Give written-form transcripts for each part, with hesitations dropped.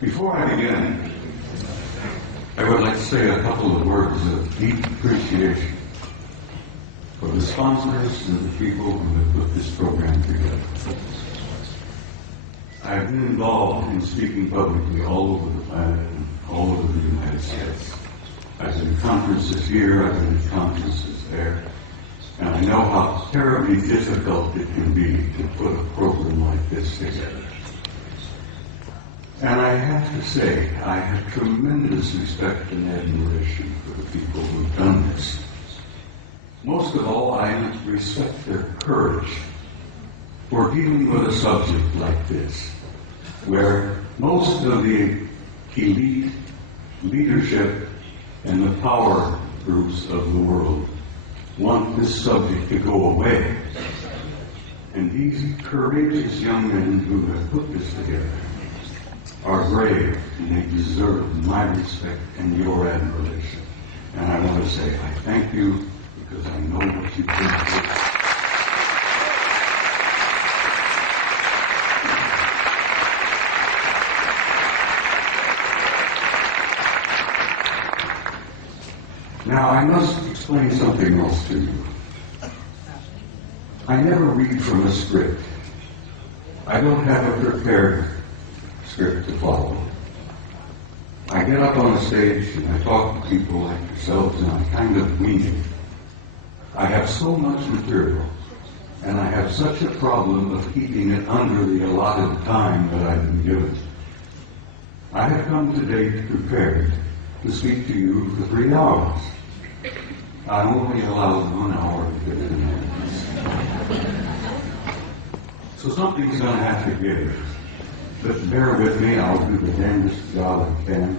Before I begin, I would like to say a couple of words of deep appreciation for the sponsors and the people who have put this program together. I've been involved in speaking publicly all over the planet and all over the United States. I've been at conferences here, I've been at conferences there, and I know how terribly difficult it can be to put a program like this together. And I have to say, I have tremendous respect and admiration for the people who've done this. Most of all, I respect their courage for dealing with a subject like this, where most of the elite leadership and the power groups of the world want this subject to go away. And these courageous young men who have put this together are brave, and they deserve my respect and your admiration. And I want to say I thank you because I know what you've done. Now I must explain something else to you. I never read from a script. I don't have a prepared script to follow. I get up on a stage and I talk to people like yourselves and I kind of wing it. I have so much material and I have such a problem of keeping it under the allotted time that I've been given. I have come today prepared to speak to you for 3 hours. I'm only allowed 1 hour to get in there. So something's going to have to give. But bear with me, I'll do the damnedest job I can.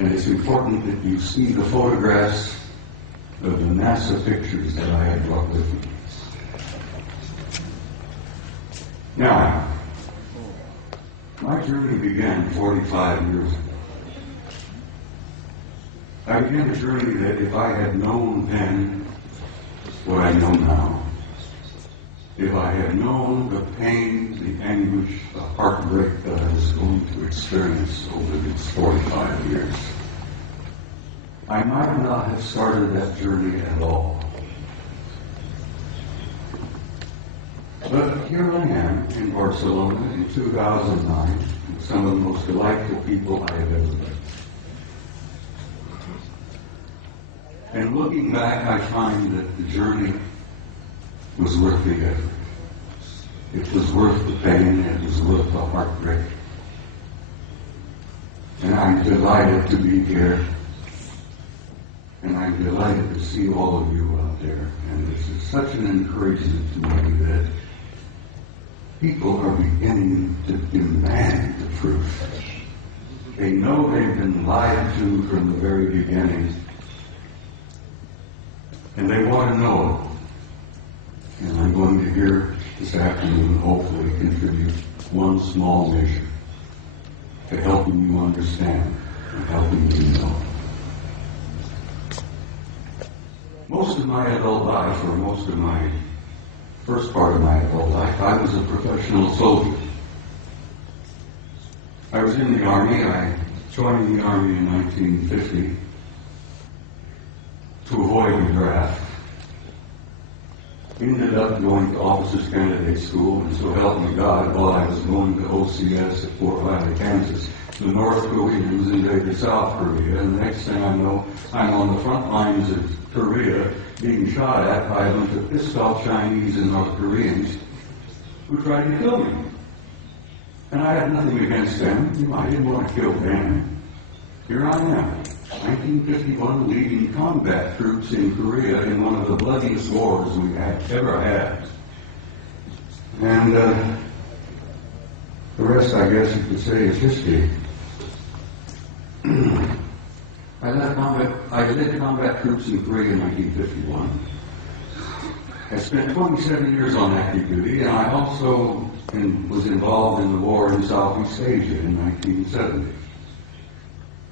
And it's important that you see the photographs of the NASA pictures that I had brought with me. Now, my journey began 45 years ago. I began a journey that if I had known then what I know now, if I had known the pain, the anguish, the heartbreak that I was going to experience over these 45 years, I might not have started that journey at all. But here I am in Barcelona in 2009 with some of the most delightful people I have ever met. And looking back, I find that the journey was worth the effort. It was worth the pain, it was worth the heartbreak. And I'm delighted to be here. And I'm delighted to see all of you out there. And this is such an encouragement to me that people are beginning to demand the truth. They know they've been lied to from the very beginning. And they want to know it. And I'm going to here this afternoon hopefully contribute one small measure to helping you understand and helping you know. Most of my adult life, or most of my first part of my adult life, I was a professional soldier. I was in the Army. I joined the Army in 1950 to avoid the draft. Ended up going to Officers Candidate School, and so help me God, while I was going to OCS at Fort Riley, Kansas, the North Koreans invaded South Korea, and the next thing I know, I'm on the front lines of Korea being shot at by a bunch of pissed-off Chinese and North Koreans who tried to kill me. And I had nothing against them. I didn't want to kill them. Here I am, 1951, leading combat troops in Korea in one of the bloodiest wars we had ever had. And the rest, I guess you could say, is history. I led combat troops in Korea in 1951. I spent 27 years on active duty, and I also was involved in the war in Southeast Asia in 1970,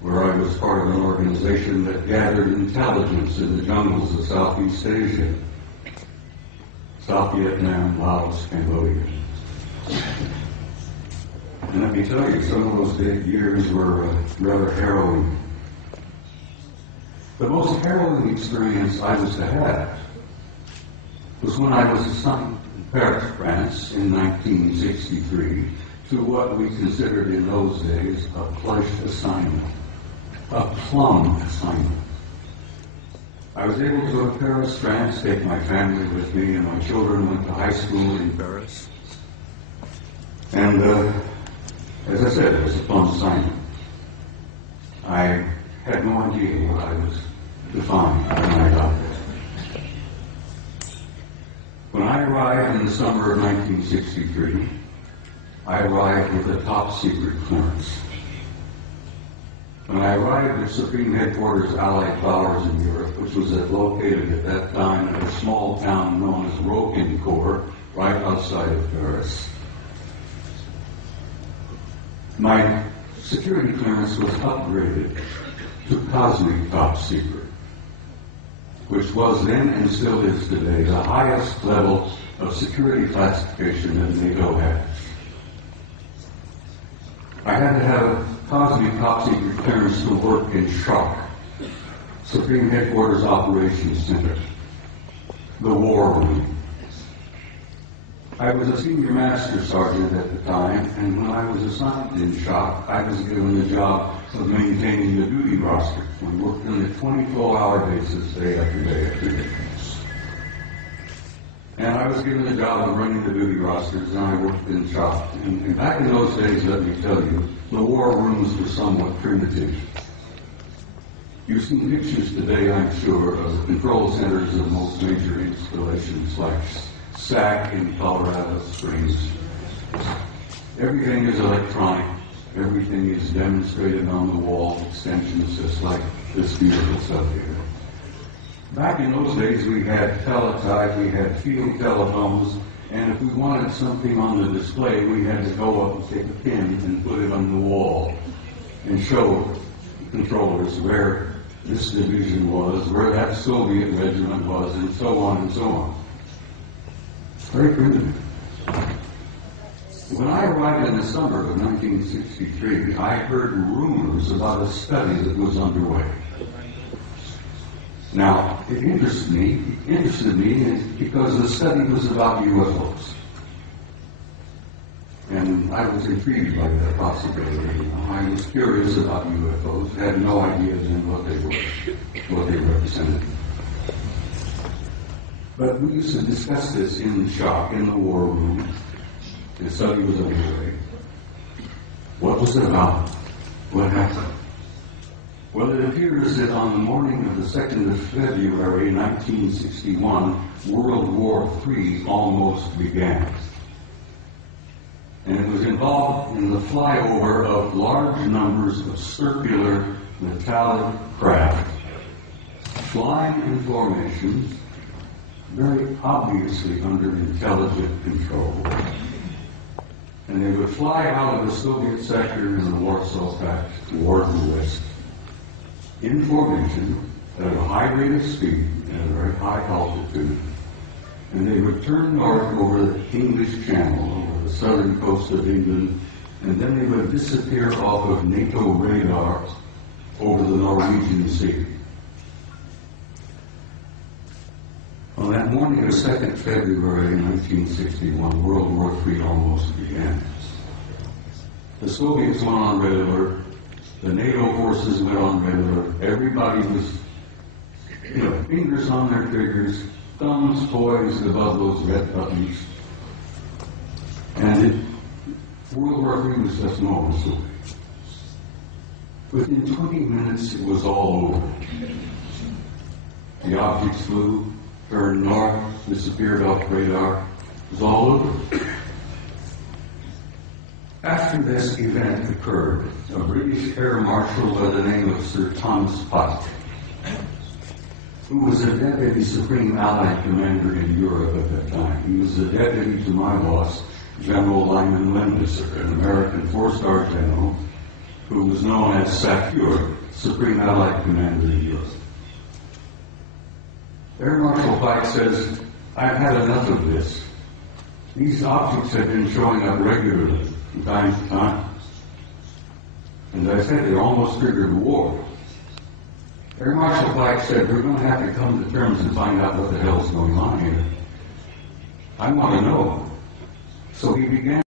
where I was part of an organization that gathered intelligence in the jungles of Southeast Asia, South Vietnam, Laos, Cambodia. And let me tell you, some of those years were rather harrowing. The most harrowing experience I was to have was when I was assigned in Paris, France, in 1963, to what we considered in those days a plush assignment, a plum assignment. I was able to go to Paris, France, take my family with me, and my children went to high school in Paris. And as I said, it was a plum assignment. I had no idea what I was to find when I got there. When I arrived in the summer of 1963, I arrived with a top secret clearance. When I arrived at Supreme Headquarters Allied Powers in Europe, which was located at that time in a small town known as Roquencourt, right outside of Paris, my security clearance was upgraded to Cosmic Top Secret, which was then and still is today the highest level of security classification that NATO has. I had to have Cosmic Top Secret clearance to work in SHOC, Supreme Headquarters Operations Center, the War Room. I was a senior master sergeant at the time, and when I was assigned in SHOC, I was given the job of maintaining the duty roster. We worked on a 24-hour basis, day after day after day. And I was given the job of running the duty rosters, and I worked in SHOC. And back in those days, let me tell you, the war rooms were somewhat primitive. You've seen pictures today, I'm sure, of the control centers of most major installations like SAC in Colorado Springs. Everything is electronic. Everything is demonstrated on the wall, extensions just like this beautiful stuff here. Back in those days, we had teletype, we had field telephones, and if we wanted something on the display, we had to go up and take a pin and put it on the wall and show controllers where this division was, where that Soviet regiment was, and so on and so on. Very primitive. When I arrived in the summer of 1963, I heard rumors about a study that was underway. Now, it interested me because the study was about UFOs. And I was intrigued by that possibility. I was curious about UFOs, had no idea then what they were, what they represented. But we used to discuss this in the SHOC, in the war room. The study was underway. What was it about? What happened? Well, it appears that on the morning of the 2nd of February, 1961, World War III almost began. And it was involved in the flyover of large numbers of circular metallic craft, flying in formations, very obviously under intelligent control. And they would fly out of the Soviet sector in the Warsaw Pact toward the west, in formation, at a high rate of speed, at a very high altitude. And they would turn north over the English Channel, over the southern coast of England, and then they would disappear off of NATO radar over the Norwegian Sea. On that morning of 2nd February 1961, World War III almost began. The Soviets went on red alert. The NATO forces went on red alert. Everybody was, fingers on their triggers, thumbs poised above those red buttons. And World War III was just moments away. Within 20 minutes, it was all over. The objects flew, turned north, disappeared off radar. It was all over. After this event occurred, a British Air Marshal by the name of Sir Thomas Pike, who was a Deputy Supreme Allied Commander in Europe at that time. He was the deputy to my boss, General Lyman Wendesser, an American four-star general who was known as SACEUR, Supreme Allied Commander in Europe. Air Marshal Pike says, "I've had enough of this. These objects have been showing up regularly from time to time. And as I said, they almost triggered a war." Air Marshal Pike said, "We're going to have to come to terms and find out what the hell's going on here. I want to know." So he began